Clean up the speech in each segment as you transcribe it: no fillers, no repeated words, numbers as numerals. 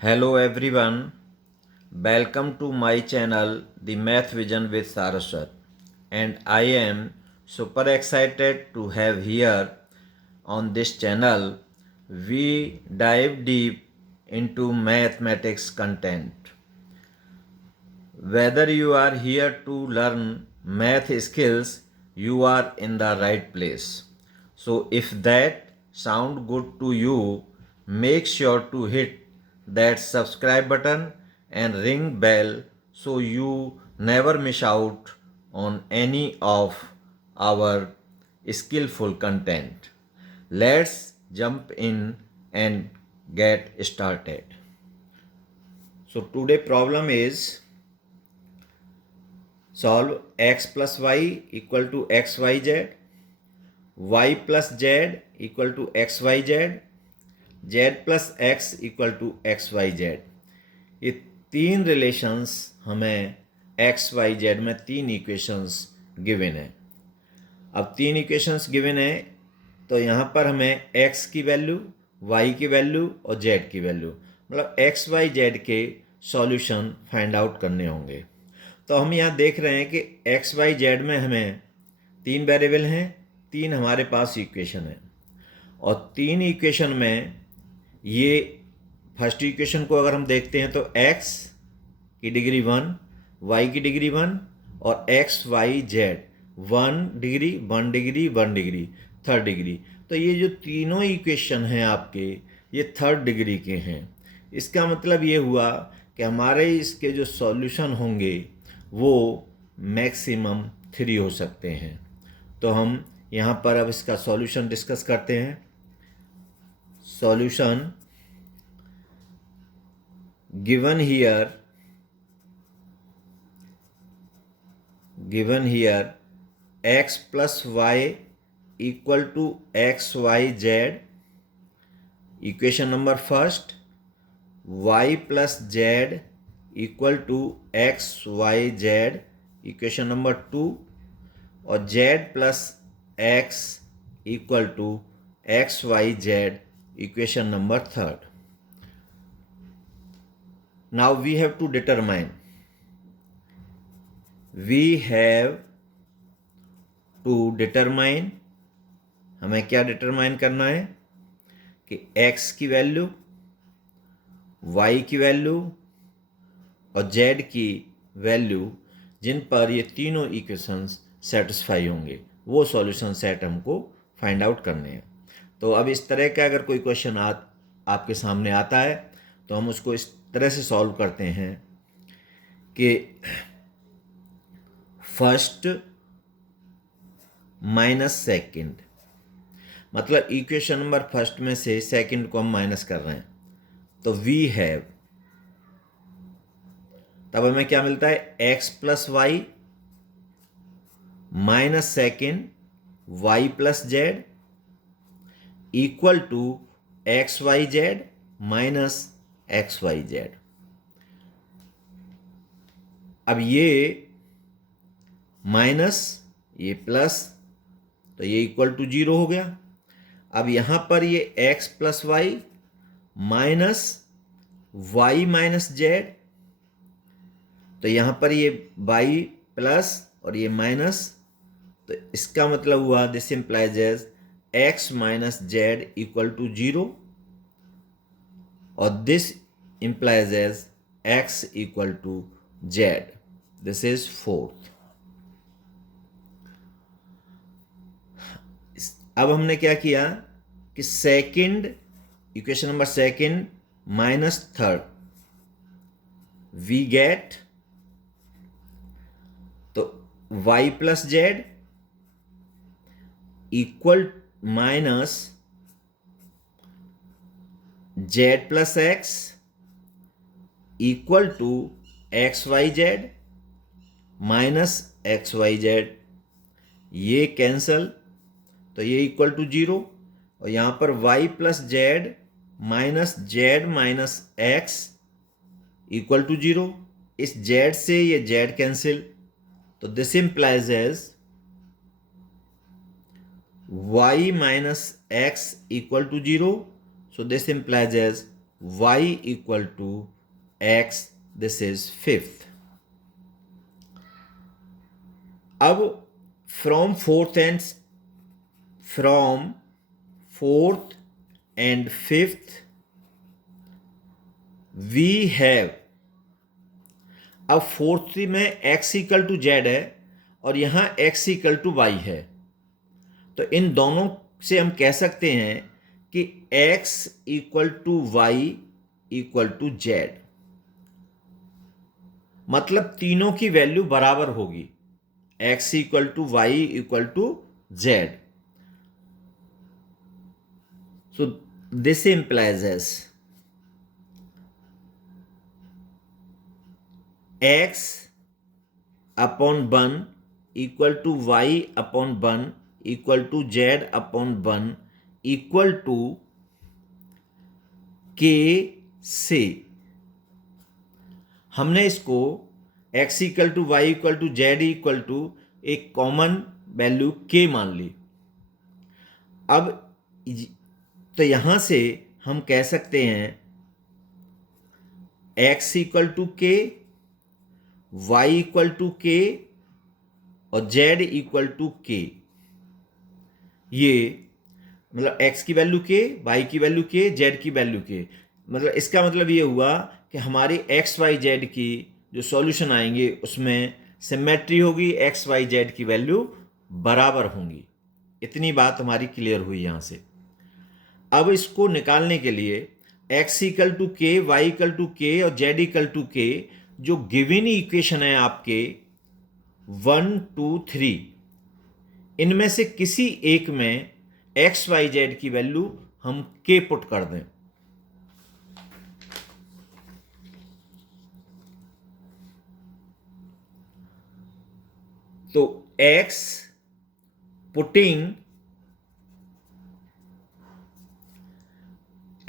Hello everyone, welcome to my channel The Math Vision with Saraswat, and I am super excited to have here on this channel. We dive deep into mathematics content. Whether you are here to learn math skills, you are in the right place. So if that sound good to you, make sure to hit that subscribe button and ring bell so you never miss out on any of our skillful content. Let's jump in and get started. So today problem is solve x plus y equal to xyz, y plus z equal to xyz, z plus x equal to x y z. ये तीन relations हमें x y Z में तीन equations given है। अब तीन equations given है तो यहाँ पर हमें एक्स की वैल्यू, वाई की वैल्यू और जेड की वैल्यू मतलब एक्स वाई जेड के सॉल्यूशन फाइंड आउट करने होंगे। तो हम यहाँ देख रहे हैं कि एक्स वाई जेड में हमें तीन वेरिएबल हैं, तीन हमारे पास इक्वेशन है और तीन इक्वेशन में ये फर्स्ट इक्वेशन को अगर हम देखते हैं तो x की डिग्री 1, y की डिग्री 1 और x y z 1 degree 1 degree 1 degree third degree. तो ये जो तीनों इक्वेशन हैं आपके ये थर्ड डिग्री के हैं। इसका मतलब ये हुआ कि हमारे इसके जो सॉल्यूशन होंगे वो मैक्सिमम 3 हो सकते हैं। तो हम यहाँ पर अब इसका सॉल्यूशन डिस्कस करते हैं। solution given here x plus y equal to xyz, equation number first, y plus z equal to xyz, equation number 2 और z plus x equal to xyz, equation number third. Now we have to determine. हमें क्या determine करना है कि x की value, y की value और z की वैल्यू जिन पर ये तीनों इक्वेशंस सेटिस्फाई होंगे वो सॉल्यूशन सेट हमको फाइंड आउट करने हैं। तो अब इस तरह का अगर कोई क्वेश्चन आपके सामने आता है तो हम उसको इस तरह से सॉल्व करते हैं कि फर्स्ट माइनस सेकंड, मतलब इक्वेशन नंबर फर्स्ट में से सेकंड को हम माइनस कर रहे हैं तो वी हैव, तब हमें क्या मिलता है x plus y minus second y plus z equal to x y z minus x y z. अब ये माइनस ये प्लस तो ये इक्वल टू 0 हो गया। अब यहां पर ये x plus y minus y minus z, तो यहां पर ये y प्लस और ये माइनस, तो इसका मतलब हुआ this implies as x minus z equal to 0 और this implies as x equal to z. This is fourth. अब हमने क्या किया कि second equation number second minus third we get, तो y plus z equal minus z plus x equal to x y z minus x y z. ये cancel तो ये equal to 0 और यहां पर y plus z minus Z minus x equal to 0। इस z से ये z कैंसिल तो this implies as y minus x equal to 0. So this implies as y equal to x, this is fifth. अब from fourth and fifth we have, अब fourth में x equal to Z है और यहाँ x equal to Y है, तो इन दोनों से हम कह सकते हैं कि x equal to y equal to z, मतलब तीनों की वैल्यू बराबर होगी, x equal to y equal to z. So this implies as x upon 1 equal to y upon 1 equal to z upon 1 equal to k से हमने इसको x equal to y equal to z equal to एक common value k मान ली. अब तो यहां से हम कह सकते हैं x इक्वल टू के, वाई इक्वल टू के और z इक्वल टू के. ये मतलब x की वैल्यू के, y की वैल्यू के, z की वैल्यू के, मतलब इसका मतलब ये हुआ कि हमारी x y z की जो सॉल्यूशन आएंगे उसमें सिमेट्री होगी, x y z की वैल्यू बराबर होंगी. इतनी बात हमारी क्लियर हुई यहाँ से. अब इसको निकालने के लिए x इक्वल टू के, वाई इक्वल टू के और z इक्वल टू के, जो गिवन इक्वेशन है आपके 1 2 3, इनमें से किसी एक में x y z की वैल्यू हम k पुट कर दें. तो x putting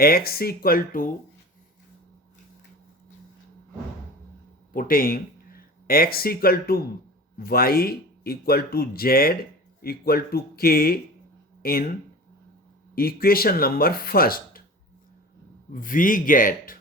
x equal to x equal to y equal to z equal to k in equation number first we get,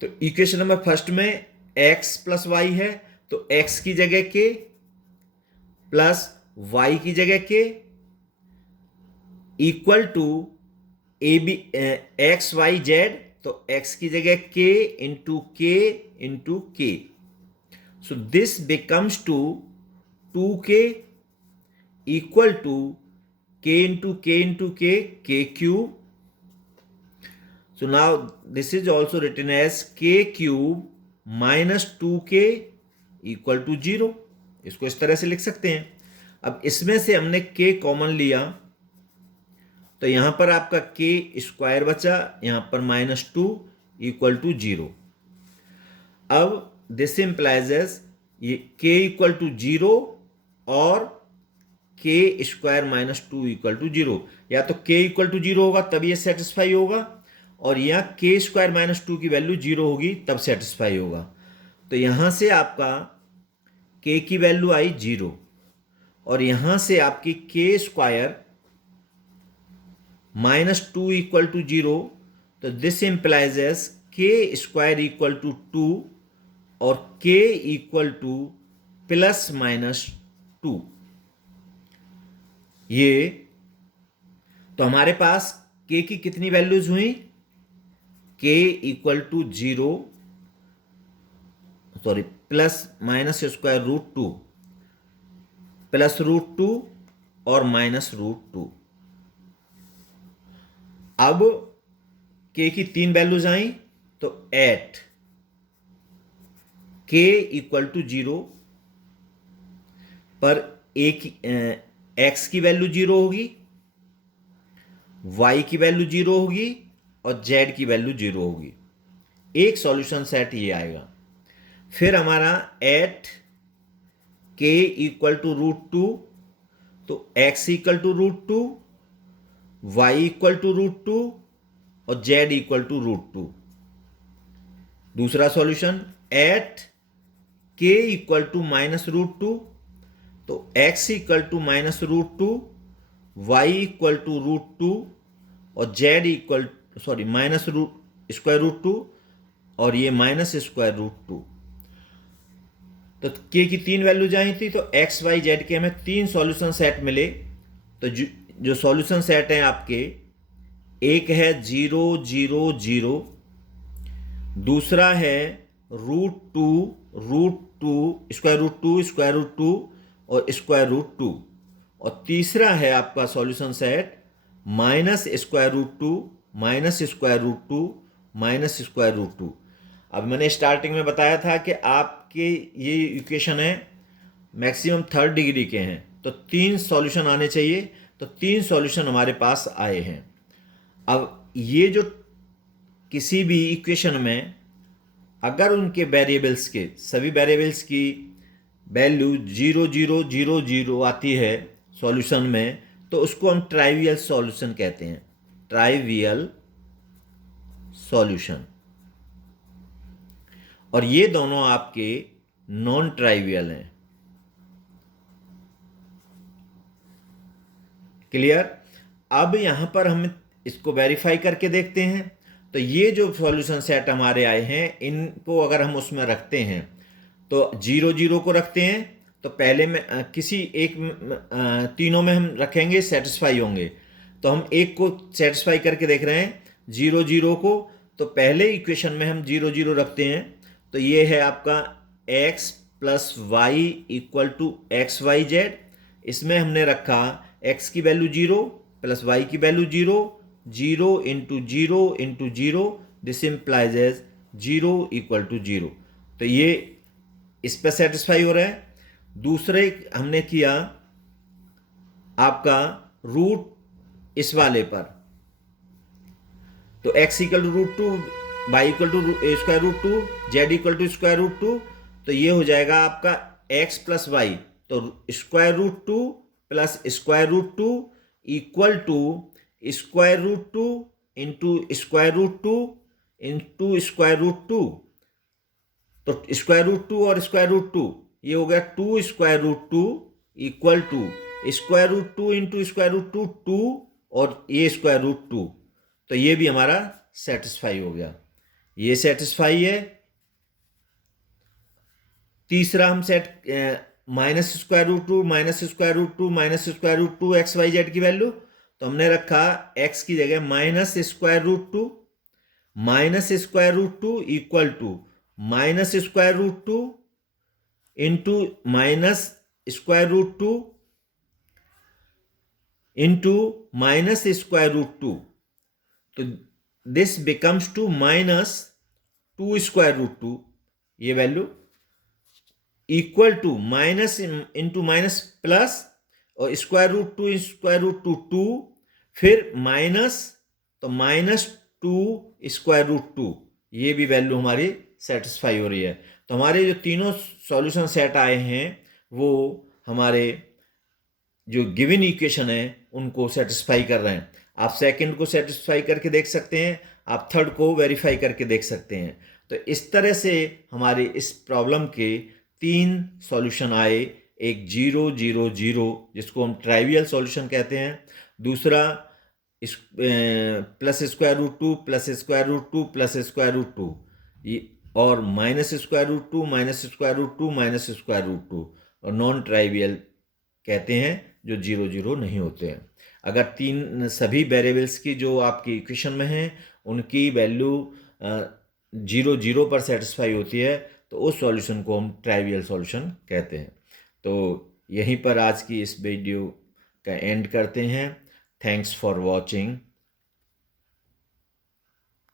तो इक्वेशन नंबर फर्स्ट में x प्लस वाई है तो x की जगह k प्लस y की जगह k equal to a b x y z, तो x की जगह k into k. So this becomes two 2k equal to k into k cube. So now this is also written as k cube minus 2k equal to 0. इसको इस तरह से लिख सकते हैं. अब इसमें से हमने k कॉमन लिया तो यहां पर आपका k स्क्वायर बचा, यहां पर -2 इक्वल टू 0. अब दिस इंप्लाइज एज ये k इक्वल टू 0 और k स्क्वायर -2 इक्वल टू 0, या तो k इक्वल टू 0 होगा तब ये सेटिस्फाई होगा, और यहाँ k स्क्वायर -2 की वैल्यू 0 होगी तब सेटिस्फाई होगा. तो यहां से आपका k की वैल्यू आई 0 और यहां से आपकी k स्क्वायर -2 इक्वल टू 0, तो this implies as k square equal to 2 और k इक्वल टू ±2. ये तो हमारे पास k की कितनी वैल्यूज हुई, k equal to 0 sorry plus minus square root 2 plus √2 और -√2. अब k की 3 वैल्यूज आई तो एट k इक्वल टू 0 पर x की वैल्यू 0 होगी, y की वैल्यू 0 होगी और z की वैल्यू 0 होगी. एक सॉल्यूशन सेट ये आएगा. फिर हमारा एट k इक्वल टू √2, तो x equal to √2, y equal to √2 और z इक्वल टू √2. दूसरा solution at k equal to -√2, तो x equal to -√2, y equal to √2 और z equal minus root square root 2 और ये माइनस स्क्वायर रूट 2। तो के की 3 वैल्यूज आई थी, तो एक्स वाई जेड के हमें 3 सॉल्यूशन सेट मिले। तो जो सॉल्यूशन सेट हैं आपके, एक है 0 0 0, दूसरा है root two square root 2 square root 2 और स्क्वायर रूट 2, और तीसरा है आपका solution set minus square root 2 minus square root 2 minus square root 2। अब मैंने स्टार्टिंग में बताया था कि आपके ये इक्वेशन है मैक्सिमम 3rd डिग्री के हैं, तो 3 सॉल्यूशन आने चाहिए। तो 3 सॉल्यूशन हमारे पास आए हैं। अब ये जो किसी भी इक्वेशन में अगर उनके वेरिएबल्स के सभी वेरिएबल्स की वैल्यू 0 0 0 0 आती है सॉल्यूशन में, तो उसको हम ट्राइवियल सॉल्यूशन कहते हैं, ट्राइवियल सॉल्यूशन। और ये दोनों आपके नॉन ट्राइवियल हैं। क्लियर? अब यहां पर हम इसको वेरीफाई करके देखते हैं। तो ये जो सॉल्यूशन सेट हमारे आए हैं, इनको अगर हम उसमें रखते हैं, तो 0 0 को रखते हैं, तो पहले में किसी एक तीनों में हम रखेंगे, सेटिस्फाई होंगे। तो हम एक को सेटिस्फाई करके देख रहे हैं 0 0 को, तो पहले इक्वेशन में हम 0 0 रखते हैं। तो ये है आपका x plus y equal to x y z. इसमें हमने रखा x की वैल्यू 0 प्लस y की value 0, 0 into 0 into 0, this implies as 0 equal to 0। तो ये इस पर सेटिस्फाई हो रहा है। दूसरे हमने किया आपका रूट इस वाले पर, तो x equal to root 2, y equal to square root 2, z equal to square root 2। तो ये हो जाएगा आपका x प्लस वाई, तो square root 2 plus square root 2 equal to square root 2 into square root 2 into square root 2। तो square root 2 और square root 2, ये हो गया 2 square root 2 equal to square root 2 into square root 2 2 और ये square root 2। तो ये भी हमारा सेटिस्फाई हो गया, ये सेटिस्फाई है। तीसरा हम set minus square root 2 minus square root 2 minus square root 2 x y z की वैल्यू, तो हमने रखा x की जगह minus square root 2 minus square root 2 equal to minus square root 2 into minus square root 2 into minus square root 2। तो this becomes two minus 2 square root 2, ये value equal to minus into minus plus और square root 2 square root 2 2, फिर minus, तो minus 2 square root 2, ये भी value हमारी satisfy हो रही है। तो हमारे जो तीनों सॉल्यूशन सेट आए हैं वो हमारे जो गिवन इक्वेशन है उनको सेटिस्फाई कर रहे हैं। आप सेकंड को सेटिस्फाई करके देख सकते हैं, आप थर्ड को वेरीफाई करके देख सकते हैं। तो इस तरह से हमारे इस प्रॉब्लम के 3 सॉल्यूशन आए, एक 0 0 0 जिसको हम ट्राइवियल सॉल्यूशन कहते हैं, दूसरा plus square root 2 plus square root 2 plus square root 2, और minus square root 2 minus square root 2 minus square root 2, और नॉन ट्राइवियल कहते हैं जो 0 0 नहीं होते हैं। अगर तीन सभी वेरिएबल्स की जो आपकी इक्वेशन में हैं उनकी वैल्यू 0 0 पर सेटिस्फाई होती है, तो उस सॉल्यूशन को हम ट्राइवियल सॉल्यूशन कहते हैं। तो यहीं पर आज की इस वीडियो का एंड करते हैं। Thanks for watching.